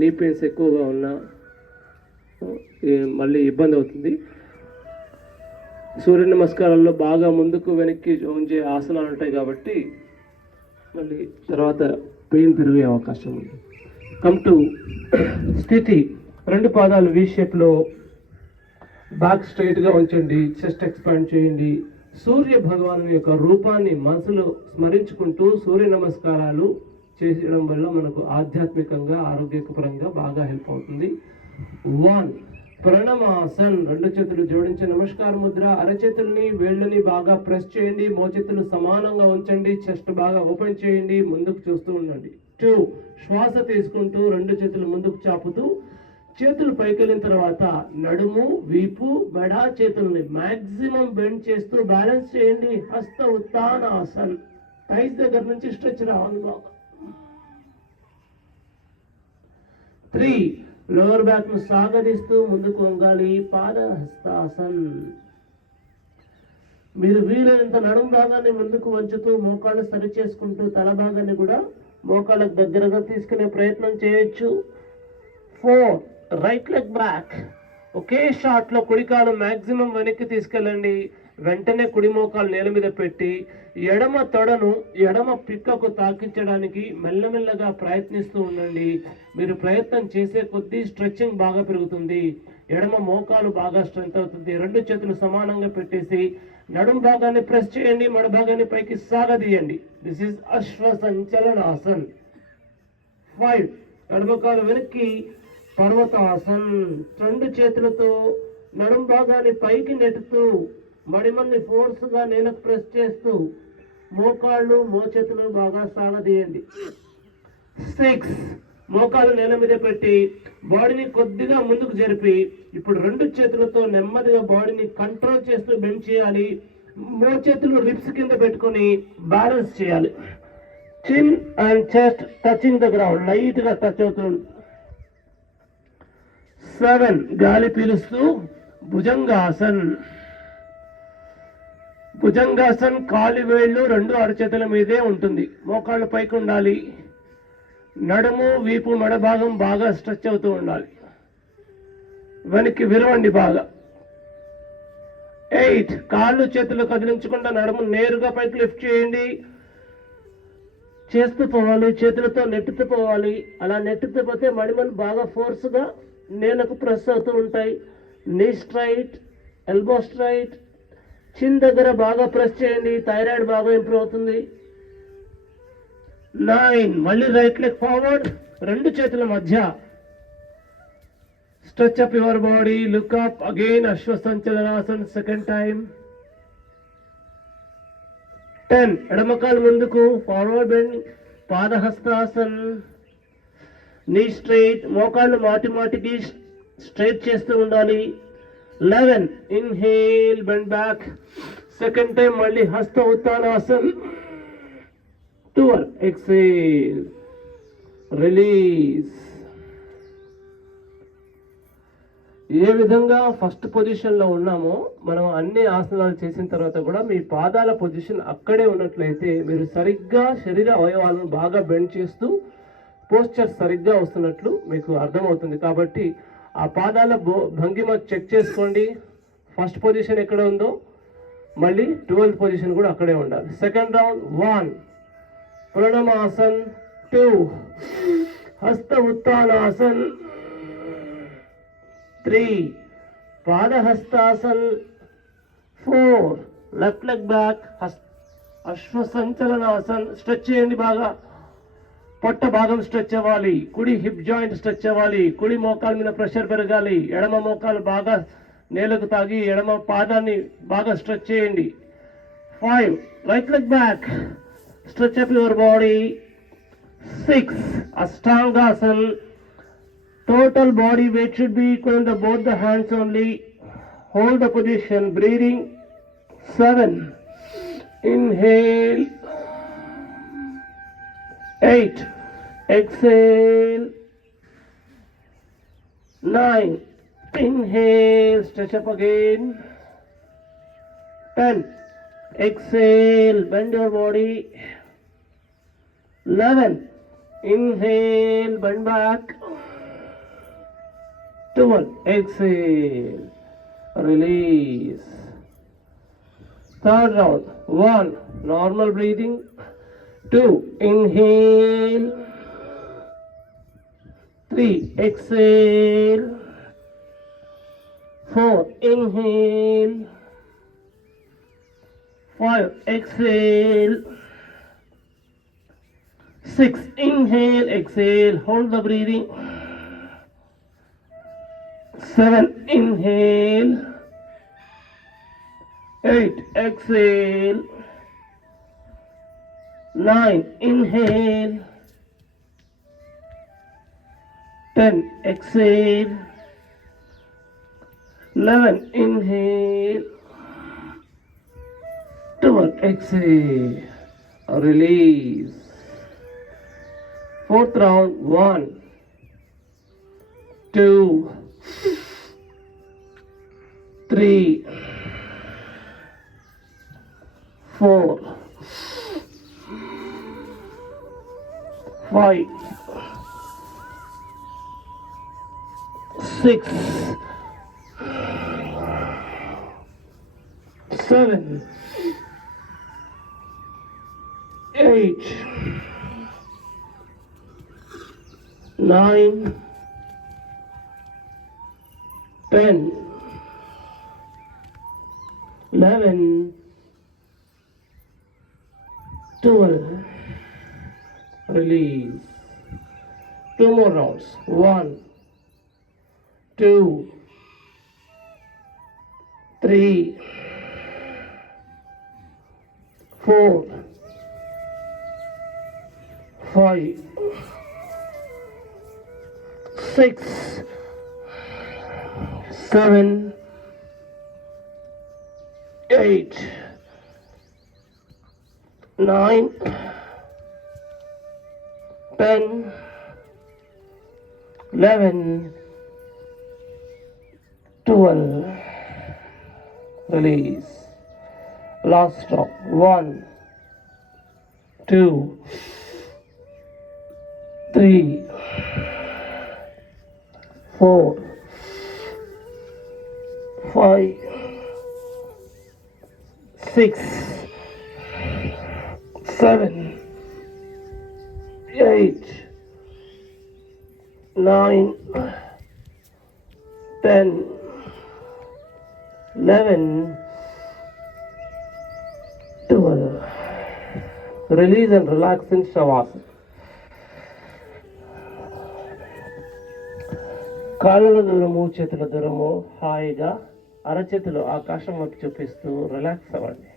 నీ పెయిన్స్ ఎక్కువగా ఉన్నా మళ్ళీ ఇబ్బంది అవుతుంది. సూర్య నమస్కారాల్లో బాగా ముందుకు వెనక్కి ఉంచే ఆసనాలు ఉంటాయి కాబట్టి మళ్ళీ తర్వాత పెయిన్ పెరిగే అవకాశం ఉంది. కమ్ టు స్థితి. రెండు పాదాలు వి షేప్లో బ్యాక్ స్ట్రైట్గా ఉంచండి చెస్ట్ ఎక్స్పాండ్ చేయండి. సూర్య భగవాను యొక్క రూపాన్ని మనసులో స్మరించుకుంటూ సూర్య నమస్కారాలు చేయడం వల్ల మనకు ఆధ్యాత్మికంగా ఆరోగ్యపరంగా బాగా హెల్ప్ అవుతుంది. వన్ ప్రణమాసన్ రెండు చేతులు జోడించి నమస్కార ముద్ర. అరచేతుల్ని వేళ్ళని బాగా ప్రెస్ చేయండి. మోచేతులు సమానంగా ఉంచండి. చెస్ట్ బాగా ఓపెన్ చేయండి. ముందుకు చూస్తూ ఉండండి. టూ శ్వాస తీసుకుంటూ రెండు చేతులు ముందుకు చాపుతూ చేతులు పైకెళ్ళిన తర్వాత నడుము వీపు మెడ చేతుల్ని మాక్సిమం బెండ్ చేస్తూ బ్యాలెన్స్ చేయండి. హస్త ఉత్తానాసన్. టైస్ దగ్గర నుంచి స్ట్రెచ్ రావాలి బాగా త్రీ. లోవర్ బ్యాక్ను ముందుకు వంగాలి. పాదహస్తాసన్. మీరు వీలైనంత నడుము భాగాన్ని ముందుకు వంచుతూ మోకాళ్ళు సరి చేసుకుంటూ తల భాగాన్ని కూడా మోకాళ్ళకు దగ్గరగా తీసుకునే ప్రయత్నం చేయొచ్చు. ఫోర్. Right leg back. ఒకే షాట్లో కుడికాలు మ్యాక్సిమం వెనక్కి తీసుకెళ్ళండి. వెంటనే కుడి మోకాలు నేల మీద పెట్టి ఎడమ తొడను ఎడమ పిక్కకు తాకించడానికి మెల్లమెల్లగా ప్రయత్నిస్తూ ఉండండి. మీరు ప్రయత్నం చేసే కొద్దీ స్ట్రెచ్చింగ్ బాగా పెరుగుతుంది. ఎడమ మోకాలు బాగా స్ట్రెంత్ అవుతుంది. రెండు చేతులు సమానంగా పెట్టేసి నడుం భాగాన్ని ప్రెస్ చేయండి. మడ భాగాన్ని పైకి సాగదీయండి. దిస్ ఇస్ అశ్వ సంచలనాసన్ ఫైవ్ ఎడమకాలు వెనక్కి పర్వతాసన్. రెండు చేతులతో నడుం భాగాన్ని పైకి నెట్టుతూ మడిమల్ని ఫోర్స్గా నేలకు ప్రెస్ చేస్తూ మోకాళ్ళు మోచేతులు బాగా సాగదీయండి. సిక్స్. మోకాలు నేల మీద పెట్టి బాడీని కొద్దిగా ముందుకు జరిపి ఇప్పుడు రెండు చేతులతో నెమ్మదిగా బాడీని కంట్రోల్ చేస్తూ బెండ్ చేయాలి. మోచేతులు రిప్స్ కింద పెట్టుకొని బ్యాలెన్స్ చేయాలి. Chin and chest touching the ground లైట్గా టచ్ అవుతుంది. సెవెన్ గాలి పీలుస్తూ భుజంగాసన్. భుజంగాసన్ కాలి వేళ్ళు రెండు అరచేతుల మీదే ఉంటుంది. మోకాళ్ళు పైకి ఉండాలి. నడుము వీపు మెడ భాగం బాగా స్ట్రెచ్ అవుతూ ఉండాలి. వెనక్కి విరవండి బాగా. ఎయిట్. కాళ్ళు చేతులు కదిలించకుండా నడుము నేరుగా పైకి లిఫ్ట్ చేయండి. చేస్తూ పోవాలి. చేతులతో నెట్టుతూ పోవాలి. అలా నెట్టుతూ పోతే మడిమలు బాగా ఫోర్స్గా నేలకు ప్రెస్ అవుతూ ఉంటాయి. నీ స్ట్రైట్ ఎల్బో స్ట్రైట్ చిన్ దగ్గర బాగా ప్రెస్ చేయండి థైరాయిడ్ బాగా ఇంప్రూవ్ అవుతుంది. నైన్ మళ్ళీ రైట్ లెగ్ ఫార్వర్డ్ రెండు చేతుల మధ్య. Stretch up your body look up again Ashwasanchalanasan second time ten ఎడమకాలు ముందుకు ఫార్వర్డ్ బెండ్ పాదహస్తాసన్. నీ స్ట్రైట్ మోకాళ్ళు మాటి మాటికి స్ట్రైట్ చేస్తూ ఉండాలి. Eleven inhale bend back second time మళ్ళీ Hasta Uttanasan twelve exhale release ఏ విధంగా ఫస్ట్ పొజిషన్లో ఉన్నామో మనం అన్ని ఆసనాలు చేసిన తర్వాత కూడా మీ పాదాల పొజిషన్ అక్కడే ఉన్నట్లయితే మీరు సరిగ్గా శరీర అవయవాలను బాగా బెండ్ చేస్తూ పోస్చర్ సరిగ్గా వస్తున్నట్లు మీకు అర్థమవుతుంది. కాబట్టి ఆ పాదాల భంగిమ చెక్ చేసుకోండి. ఫస్ట్ పొజిషన్ ఎక్కడ ఉందో మళ్ళీ ట్వెల్త్ పొజిషన్ కూడా అక్కడే ఉండాలి. Second round one Pranamasan two Hasta Uttanasan three Padahastasan four left leg back Ashwasanchalanasan. Stretch చేయండి బాగా. పొట్ట భాగం స్ట్రెచ్ అవ్వాలి కుడి హిప్ జాయింట్ స్ట్రెచ్ అవ్వాలి కుడి మోకాల మీద ప్రెషర్ పెరగాలి ఎడమ మోకాలు బాగా నేలకు తాగి ఎడమ పాదాన్ని బాగా స్ట్రెచ్ చేయండి. Five right leg back stretch up your body six Ashtangasan total body weight should be equal the both the hands only hold the position breathing seven Inhale. Eight. Exhale. Nine. Inhale. Stretch up again. Ten. Exhale. Bend your body. Eleven. Inhale. Bend back. 12. Exhale. Release. Third round. 1. Normal breathing. 2. Inhale. 3. Exhale. 4. Inhale. 5. Exhale. 6. Inhale. Exhale. Hold the breathing. 7. Inhale. 8. Exhale. 9. Inhale. 10. Exhale. 11. Inhale. 12. Exhale. Release. Fourth round. 1. 2. 3. 4. fight six, seven, eight, nine, ten, eleven, twelve. Release. Two more rounds. One, two, three, four, five, six, seven, eight, nine, 10, 11, 12, release. Last drop. 1, 2, 3, 4, 5, 6, 7, eight nine ten eleven twelve release and relax in Shavas కాళ్ళ దూరము చేతుల దూరము హాయిగా అరచేతులు ఆకాశం వైపు చూపిస్తూ relax అవ్వండి.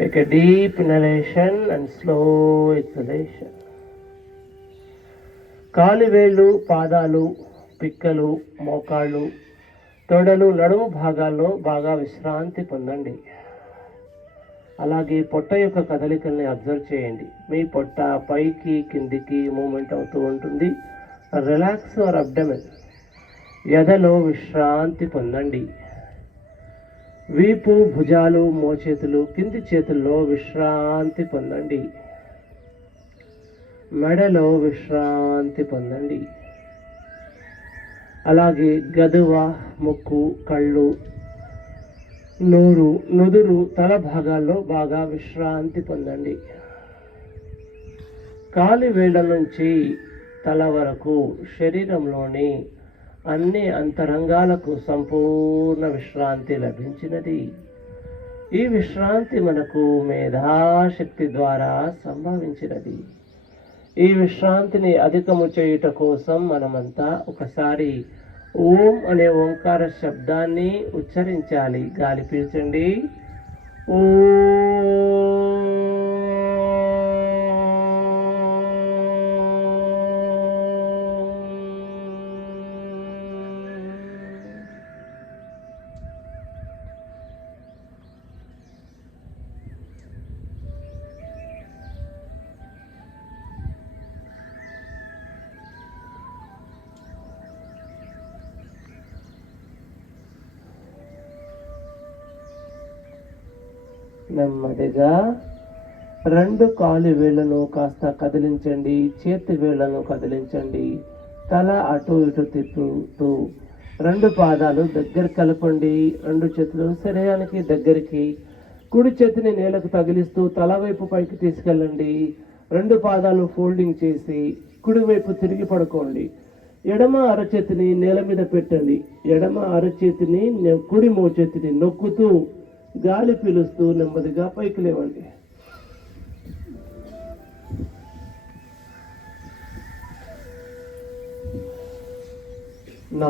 Take a deep inhalation and slow exhalation కాలివేళ్ళు పాదాలు పిక్కలు మోకాళ్ళు తొడలు నడుము భాగాల్లో బాగా విశ్రాంతి పొందండి. అలాగే పొట్ట యొక్క కదలికల్ని అబ్జర్వ్ చేయండి. మీ పొట్ట పైకి కిందికి మూమెంట్ అవుతూ ఉంటుంది. Relax your abdomen. ఎదలో విశ్రాంతి పొందండి. వీపు భుజాలు మోచేతులు కింది చేతుల్లో విశ్రాంతి పొందండి. మెడలో విశ్రాంతి పొందండి. అలాగే గదువ ముక్కు కళ్ళు నోరు నుదురు తల భాగాల్లో బాగా విశ్రాంతి పొందండి. కాలి వేళ్ళ నుంచి తల వరకు శరీరంలోని అన్ని అంతరంగాలకు సంపూర్ణ విశ్రాంతి లభించినది. ఈ విశ్రాంతి మనకు మేధాశక్తి ద్వారా సంభవించినది. ఈ విశ్రాంతిని అధికము చేయుట కోసం మనమంతా ఒకసారి ఓం అనే ఓంకార శబ్దాన్ని ఉచ్చరించాలి. గాలి పీల్చండి. ఓం. నెమ్మదిగా రెండు కాలు వేళ్ళను కాస్త కదిలించండి చేతి వేళ్ళను కదిలించండి. తల అటు ఇటు తిప్పుతూ రెండు పాదాలు దగ్గర కలపండి. రెండు చేతులు శరీరానికి దగ్గరికి కుడి చేతిని నేలకు తగిలిస్తూ తల వైపు పైకి తీసుకెళ్ళండి. రెండు పాదాలు ఫోల్డింగ్ చేసి కుడివైపు తిరిగి పడుకోండి. ఎడమ అరచేతిని నేల మీద పెట్టండి. ఎడమ అరచేతిని నె- కుడి మోచేతిని నొక్కుతూ గాలి పీలుస్తూ నెమ్మదిగా పైకి లేవండి. నా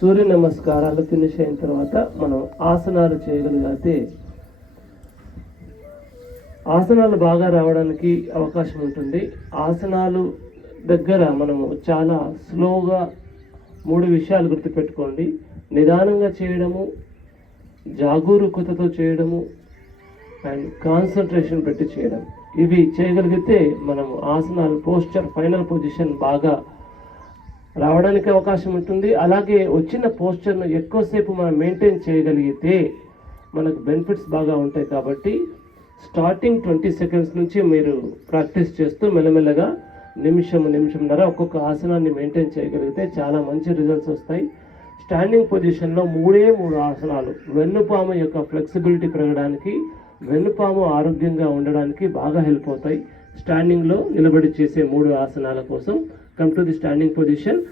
సూర్య నమస్కారాలు ఫినిష్ అయిన తర్వాత మనం ఆసనాలు చేయగలిగితే ఆసనాలు బాగా రావడానికి అవకాశం ఉంటుంది. ఆసనాలు దగ్గర మనము చాలా స్లోగా మూడు విషయాలు గుర్తుపెట్టుకోండి. నిదానంగా చేయడము జాగరూకతతో చేయడము అండ్ కాన్సన్ట్రేషన్ పెట్టి చేయడం. ఇవి చేయగలిగితే మనం ఆసనాలు పోస్చర్ ఫైనల్ పొజిషన్ బాగా రావడానికి అవకాశం ఉంటుంది. అలాగే వచ్చిన పోస్చర్ను ఎక్కువసేపు మనం మెయింటైన్ చేయగలిగితే మనకు బెనిఫిట్స్ బాగా ఉంటాయి కాబట్టి స్టార్టింగ్ ట్వంటీ సెకండ్స్ నుంచి మీరు ప్రాక్టీస్ చేస్తూ మెల్లమెల్లగా నిమిషం నిమిషంన్నర ఒక్కొక్క ఆసనాన్ని మెయింటైన్ చేయగలిగితే చాలా మంచి రిజల్ట్స్ వస్తాయి. స్టాండింగ్ పొజిషన్లో మూడే మూడు ఆసనాలు. వెన్నుపాము యొక్క ఫ్లెక్సిబిలిటీ పెరగడానికి వెన్నుపాము ఆరోగ్యంగా ఉండడానికి బాగా హెల్ప్ అవుతాయి. స్టాండింగ్లో నిలబడి చేసే మూడు ఆసనాల కోసం come to the standing position.